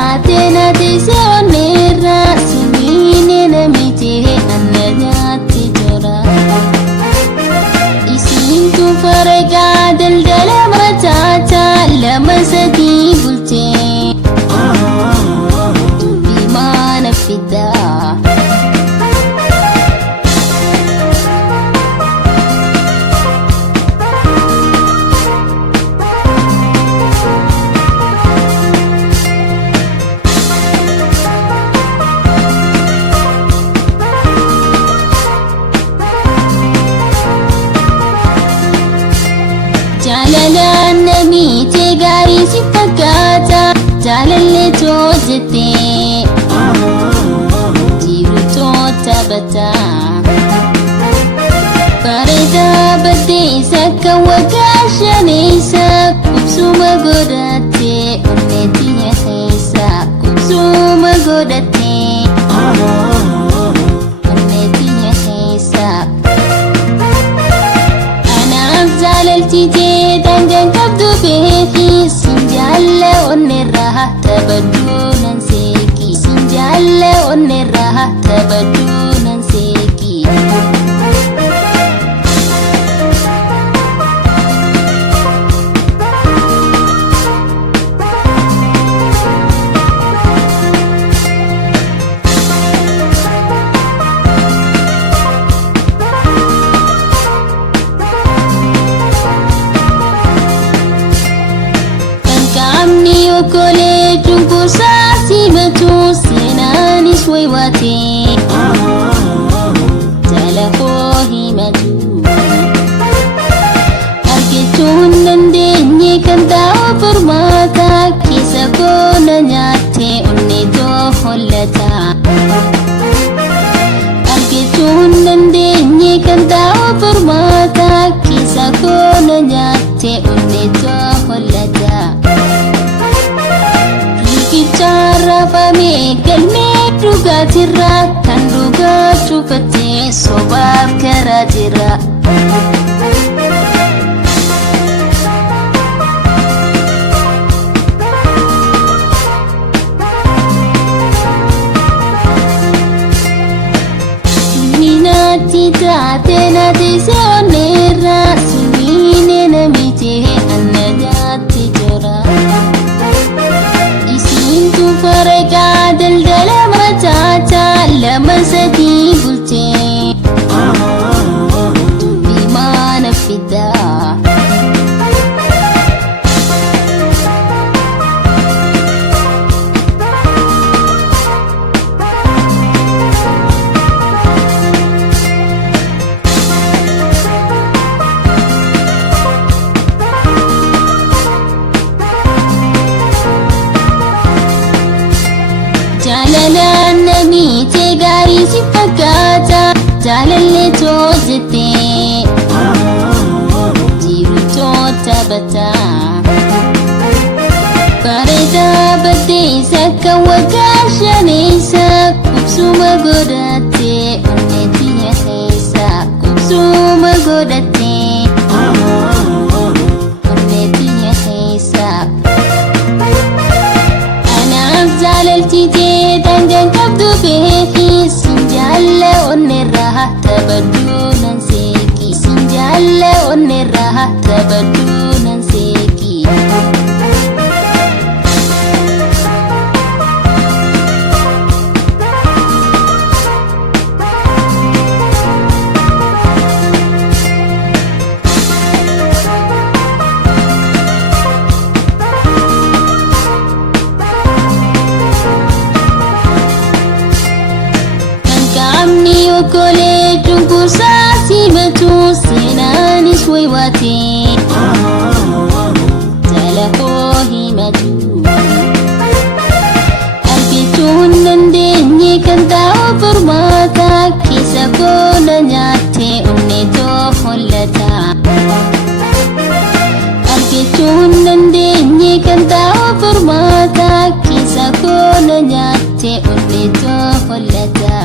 taatena teessoonirra simiine namiche annanyatti jira. Isintu faragaa daldala mataacha lama sadii bulchee dubbii maana fidaa. Jaalalaan namiche gaarii si fakkaata jaalallee toojjatee jiru taphataa bareedaa baddeessa kan waggaa shaneessa qubsuma godhattee onneetinya keessa qubsuma godhattee onneetinya keessa anaaf jaalalchitee dangaan qabdu beeki sinjaalla onneerraa taphadhuu nan seeki sinjaalla onneerraa taphadhuu nan seeki. Kole jumpusa simatu senaanis waywate jala koo himatu argachuun dandeenye kan taa'u furmaata keessa koo na nyaatte onneetoo hollata argachuun dandeenye kan taa'u furmaata keessa koo na nyaatte onneetoo hollata. Rafame galmee dhugaatirra kan dhugaa cufattee sobaaf karaa jira. Suminaatti taatena teessoonirra simiine namiche annanyatti jira. Faragaa daldala mataacha lama sadii bulchee dubbii maana fidaa. Jaalalaan namiche gaarii si fakkaata jaalallee toojjatee jiru taphataa bareedaa baddeessa kan waggaa shaneessa qubsuma godhattee onneetinya keessa qubsuma godhattee onneetinya keessa. Anaaf jaalalchitee dangaan qabdu beeki sinjaalla onneerraa taphadhuu nan seeki sinjaalla onneerraa taphadhuu nan seeki. Kole jumpusa simatu senaanis waywate jala koo himatu argachuun dandeenye kan taa'u furmaata keessa koo na nyaatte onneetoo hollata argachuun dandeenye kan taa'u furmaata keessa koo na nyaatte onneetoo hollata.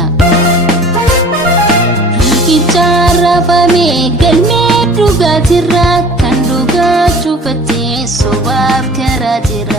Rafame galmee dhugaatirra kan dhugaa cufattee sobaaf karaa jira.